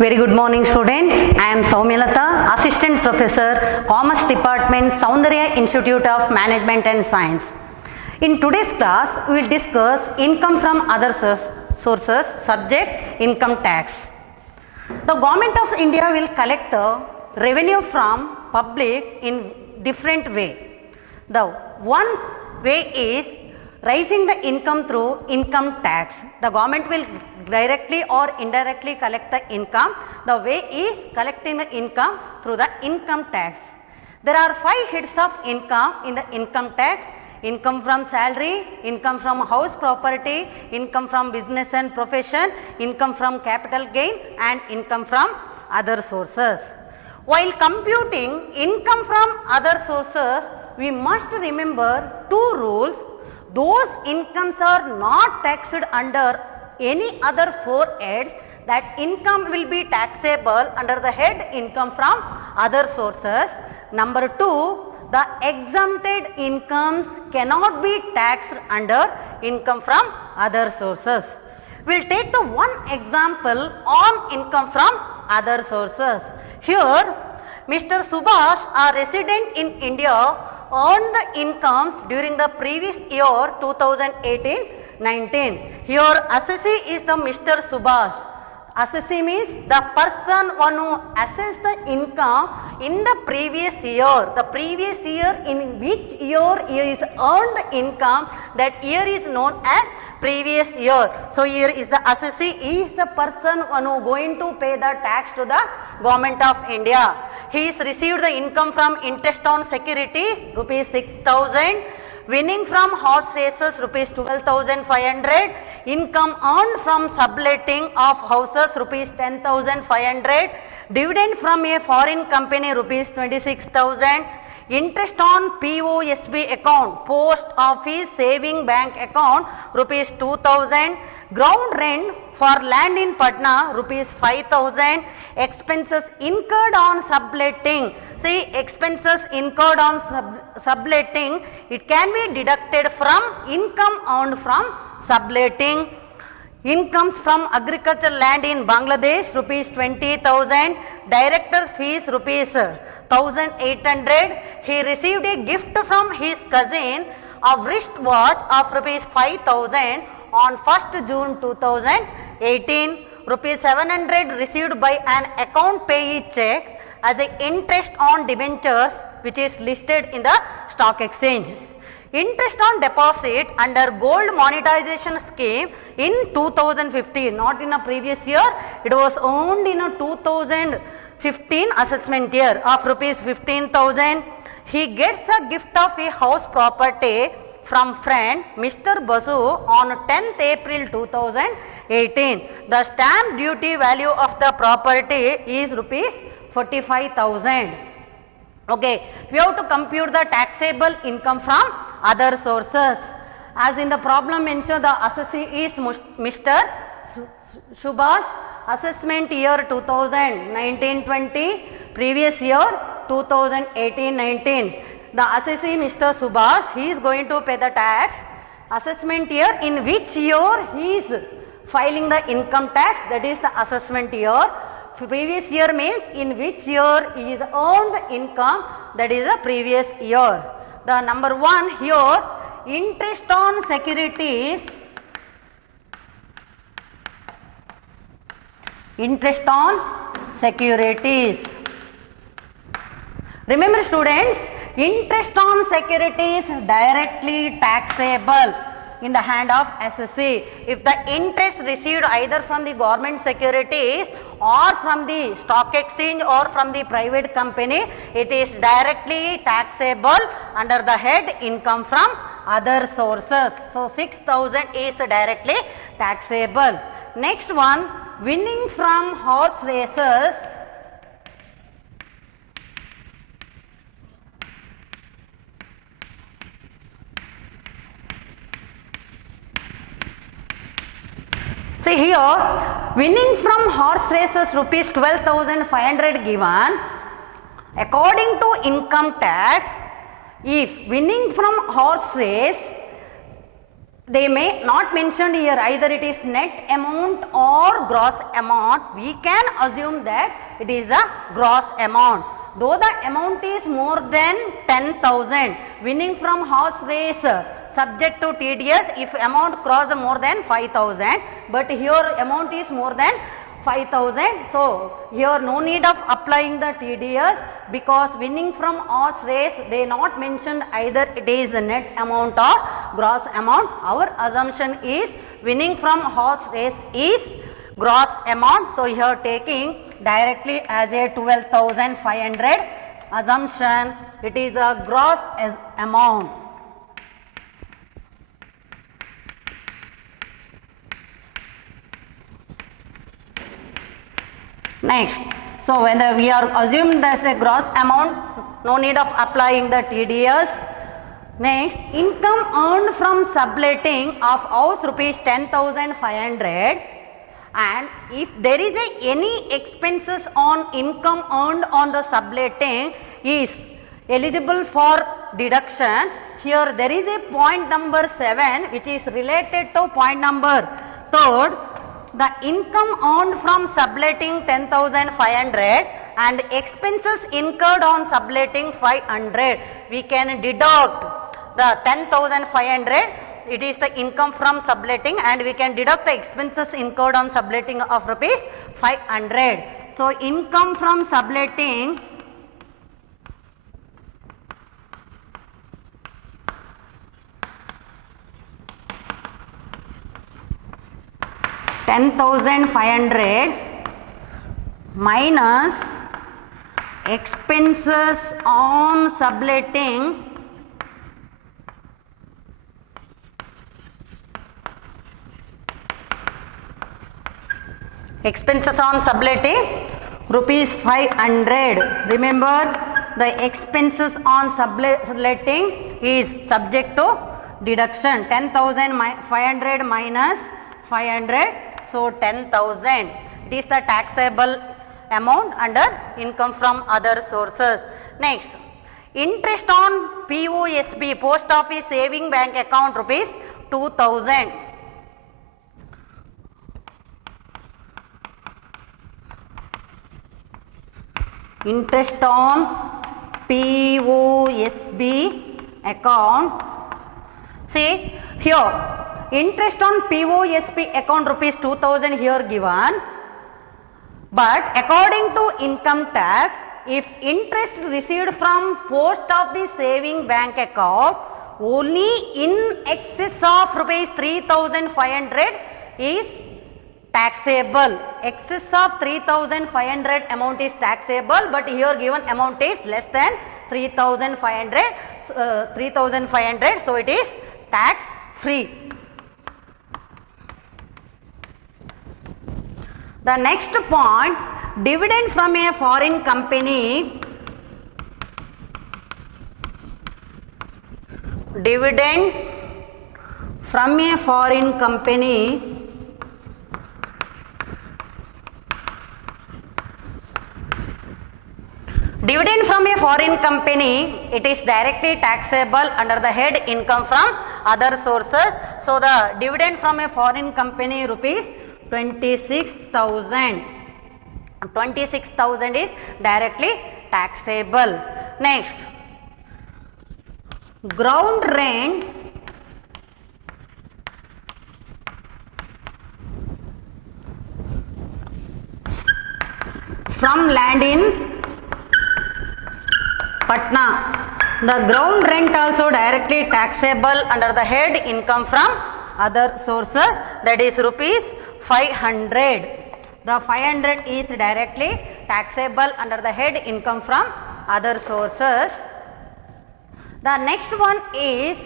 Very good morning, students. I am Soumyalata, Assistant Professor, Commerce Department, Soundarya Institute of Management and Science. In today's class, we will discuss income from other sources, subject income tax. The Government of India will collect the revenue from public in different way. The one way is raising the income through income tax. The government will directly or indirectly collect the income. The way is collecting the income through the income tax. There are 5 heads of income in the income tax: income from salary, income from house property, income from business and profession, income from capital gain, and income from other sources. While computing income from other sources, we must remember 2 rules. Those incomes are not taxed under any other 4 heads. That income will be taxable under the head income from other sources. Number 2, the exempted incomes cannot be taxed under income from other sources. We will take the one example on income from other sources. Here, Mr. Subhash, a resident in India, earned the incomes during the previous year 2018-19. Here assessee is the Mr. Subhash. Assessee means the person one who assessed the income in the previous year. The previous year in which year he is earned the income, that year is known as previous year. So here is the assessee, is the person one who going to pay the tax to the Government of India. He is received the income from interest on securities rupees 6,000, winning from horse races rupees 12,500, income earned from subletting of houses rupees 10,500, dividend from a foreign company rupees 26,000, interest on POSB account, post office saving bank account rupees 2,000, ground rent for land in Patna rupees 5,000, expenses incurred on subletting. See, expenses incurred on subletting, it can be deducted from income earned from subletting. Incomes from agricultural land in Bangladesh rupees 20,000, director's fees rupees 1,800. He received a gift from his cousin of wristwatch of rupees 5,000 on 1st June 2018. Rupees 700 received by an account payee check as a interest on debentures, which is listed in the stock exchange. Interest on deposit under gold monetization scheme in 2015, not in a previous year, it was earned in a 2015 assessment year of rupees 15,000. He gets a gift of a house property from friend Mr. Basu on 10th April 2018. The stamp duty value of the property is rupees 45,000. Okay, we have to compute the taxable income from other sources. As in the problem mentioned, the assessee is Mr. Subhash, assessment year 2019-20, previous year 2018-19. The assessee Mr. Subhash, he is going to pay the tax. Assessment year in which year he is filing the income tax, that is the assessment year. Previous year means in which year he is earned the income, that is the previous year. The number 1 here, interest on securities. Interest on securities. Remember students, interest on securities directly taxable in the hand of assessee. If the interest received either from the government securities or from the stock exchange or from the private company, it is directly taxable under the head income from other sources. So 6,000 is directly taxable. Next one, winning from horse races. See here, winning from horse races rupees 12,500 given. According to income tax, if winning from horse race they may not mentioned here either it is net amount or gross amount. We can assume that it is the gross amount. Though the amount is more than 10,000, winning from horse race subject to TDS if amount cross more than 5,000, but here amount is more than 5,000. So, here no need of applying the TDS because winning from horse race they not mentioned either it is a net amount or gross amount. Our assumption is winning from horse race is gross amount. So, here taking directly as a 12,500 assumption, it is a gross amount. Next, so when we are assuming that the gross amount, no need of applying the TDS. Next, income earned from subletting of house rupees 10,500, and if there is any expenses on income earned on the subletting is eligible for deduction. Here there is a point number 7 which is related to point number 3. The income earned from subletting 10,500 and expenses incurred on subletting 500. We can deduct the 10,500, it is the income from subletting, and we can deduct the expenses incurred on subletting of rupees 500. So, income from subletting $10,500 minus expenses on subletting rupees 500. Remember, the expenses on subletting is subject to deduction. 10,500 minus 500. So, 10,000, it is the taxable amount under income from other sources. Next, interest on POSB, Post Office Saving Bank Account, rupees 2,000. Interest on POSB account. See here, interest on POSB account rupees 2,000 here given, but according to income tax, if interest received from Post Office Saving Bank account only in excess of rupees 3,500 is taxable. Excess of 3,500 amount is taxable, but here given amount is less than 3,500. So, it is tax free. The next point, dividend from a foreign company. Dividend from a foreign company Dividend from a foreign company, it is directly taxable under the head income from other sources. So, the dividend from a foreign company rupees 26,000. 26,000 is directly taxable. Next, ground rent from land in Patna. The ground rent also directly taxable under the head income from other sources, that is rupees 500. The 500 is directly taxable under the head income from other sources. The next one is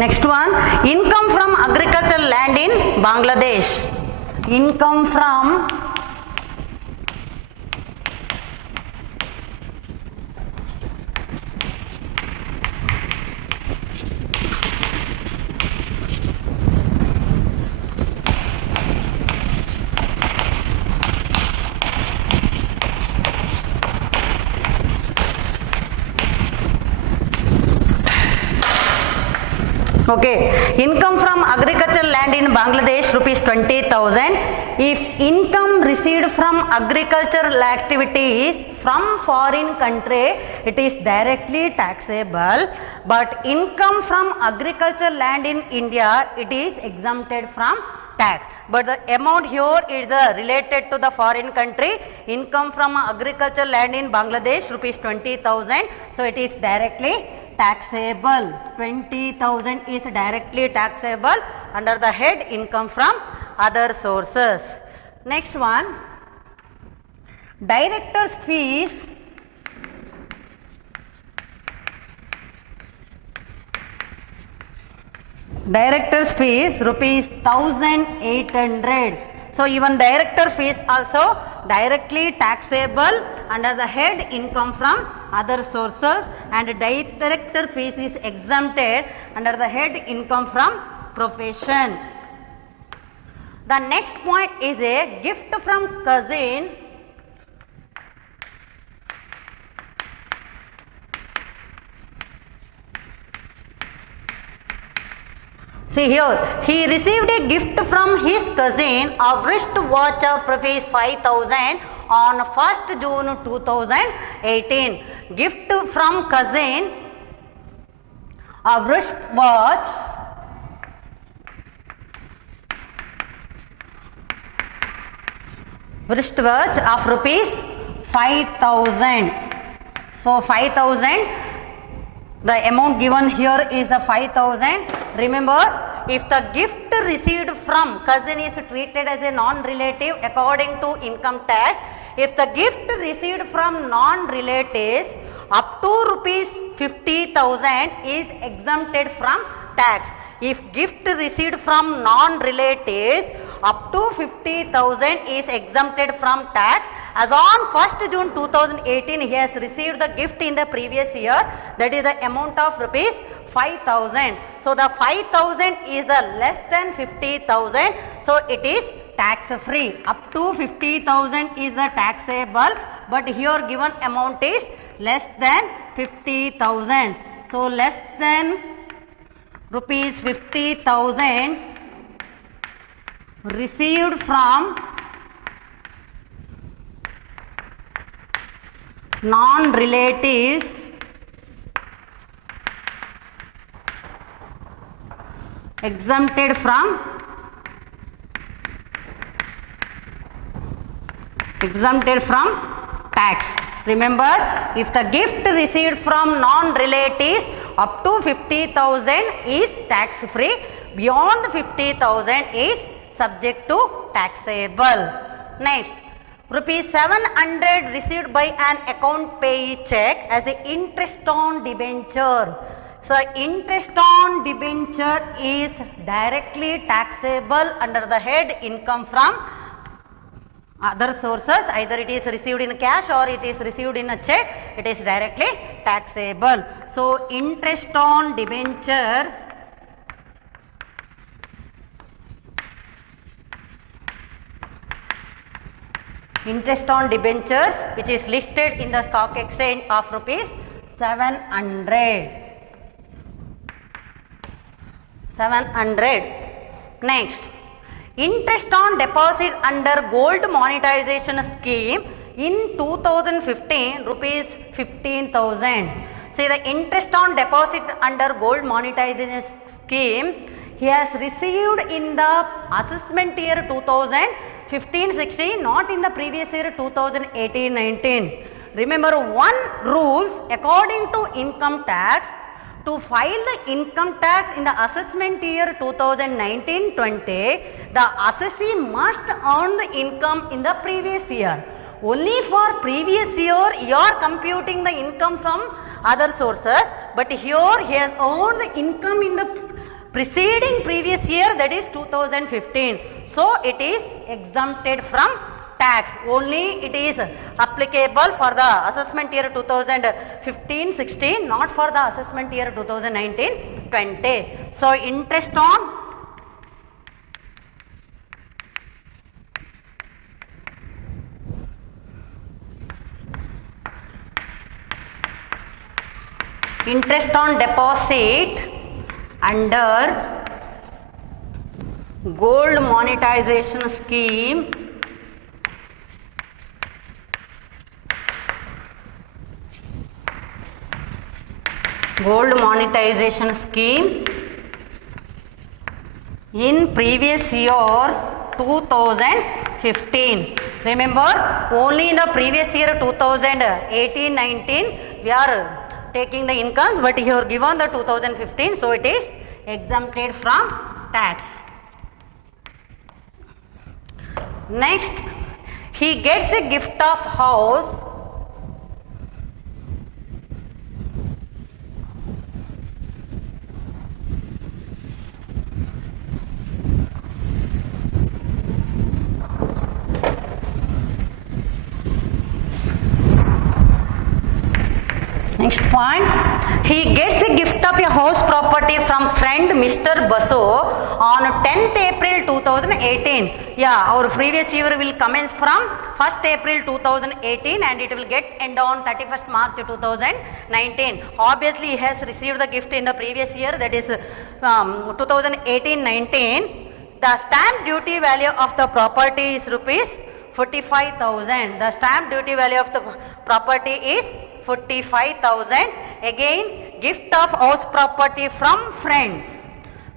Next one, income from agricultural land in Bangladesh. Income from income from agricultural land in Bangladesh rupees 20,000. If income received from agricultural activities from foreign country, it is directly taxable, but income from agricultural land in India, it is exempted from tax. But the amount here is related to the foreign country. Income from agricultural land in Bangladesh rupees 20,000, so it is directly taxable. 20,000 is directly taxable under the head income from other sources. Next one, director's fees. Director's fees rupees 1,800. So even director fees also directly taxable under the head income from other sources, and director fees is exempted under the head income from profession. The next point is a gift from cousin. See here, he received a gift from his cousin, a wristwatch of rupees 5,000 on 1st June 2018. Gift from cousin, a wristwatch of rupees 5,000. So 5,000, the amount given here is the 5,000. Remember, if the gift received from cousin is treated as a non-relative according to income tax, if the gift received from non-relatives up to rupees 50,000 is exempted from tax. If gift received from non-relatives up to 50,000 is exempted from tax, as on 1st June 2018 he has received the gift in the previous year, that is the amount of rupees 5,000. So the 5,000 is the less than 50,000, so it is tax free. Up to 50,000 is the taxable, but here given amount is less than 50,000. So less than rupees 50,000 received from non-relatives exempted from tax. Remember, if the gift received from non-relatives up to 50,000 is tax free, beyond 50,000 is subject to taxable. Next, rupees 700 received by an account payee check as an interest on debenture. So interest on debenture is directly taxable under the head income from other sources. Either it is received in cash or it is received in a check, it is directly taxable. So interest on debenture debentures which is listed in the stock exchange of rupees 700. Next, interest on deposit under gold monetization scheme in 2015 rupees 15,000. See, the interest on deposit under gold monetization scheme he has received in the assessment year 2015-16, not in the previous year 2018-19. Remember, one rules according to income tax, to file the income tax in the assessment year 2019-20, the assessee must earn the income in the previous year. Only for previous year you are computing the income from other sources, but here he has earned the income in the preceding previous year, that is 2015. So it is exempted from tax. Only it is applicable for the assessment year 2015-16, not for the assessment year 2019-20. So interest on deposit under gold monetization scheme in previous year 2015. Remember, only in the previous year 2018-19 we are taking the income, but here given the 2015, so it is exempted from tax. Next, he gets a gift of house Next point, he gets a gift of a house property from friend Mr. Basu on 10th April 2018. Yeah, our previous year will commence from 1st April 2018 and it will get end on 31st March 2019. Obviously, he has received the gift in the previous year, that is 2018-19. The stamp duty value of the property is rupees 45,000. The stamp duty value of the property is 45,000. Again, gift of house property from friend.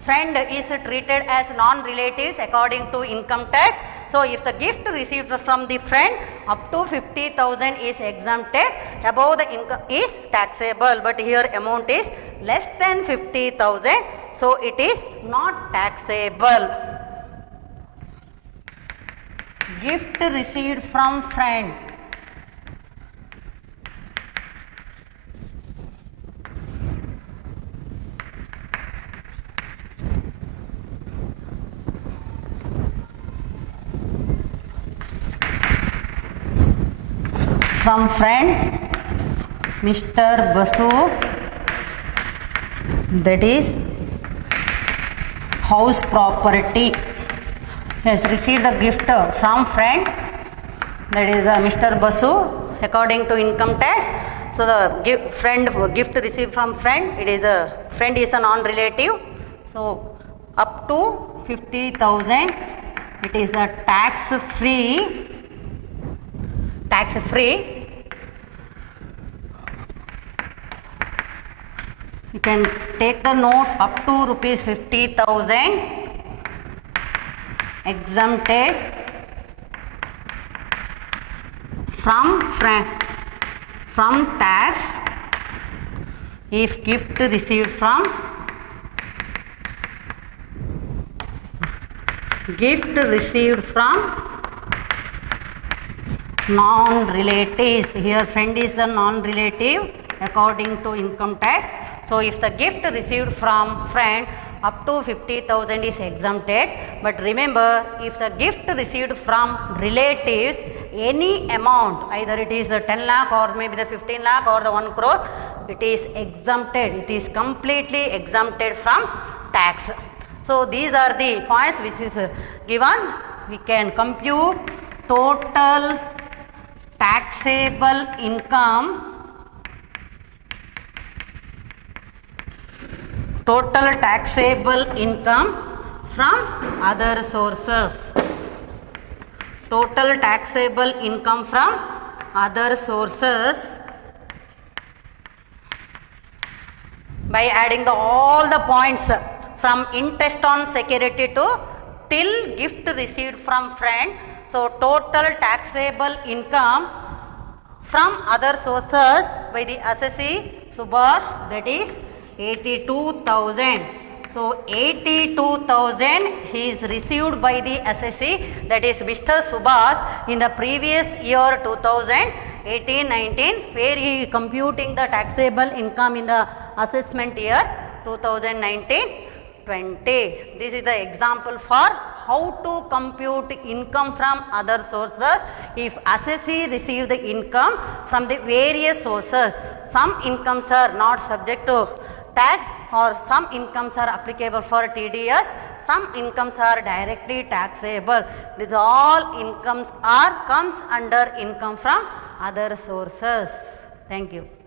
Friend is treated as non-relatives according to income tax. So, if the gift received from the friend up to 50,000 is exempted, above the income is taxable, but here amount is less than 50,000. So, it is not taxable. Gift received from friend. From friend Mr. Basu, that is house property. Has received the gift from friend, that is Mr. Basu, according to income tax. So the gift received from friend, it is a friend is a non-relative. So up to 50,000, it is a tax free. You can take the note up to rupees 50,000 exempted from tax if gift received from non-relatives. Here friend is the non-relative according to income tax. So if the gift received from friend up to 50,000 is exempted, but remember, if the gift received from relatives, any amount, either it is the 10 lakh or maybe the 15 lakh or the 1 crore, it is exempted. It is completely exempted from tax. So these are the points which is given. We can compute total taxable income from other sources. Total taxable income from other sources by adding all the points from interest on security to till gift received from friend. So total taxable income from other sources by the assessee Subhash, that is 82,000. So 82,000 he is received by the assessee, that is Mr. Subhash, in the previous year 2018-19, where he is computing the taxable income in the assessment year 2019-20. 20. This is the example for how to compute income from other sources if assessee receive the income from the various sources. Some incomes are not subject to tax or some incomes are applicable for TDS, some incomes are directly taxable. These all incomes comes under income from other sources. Thank you.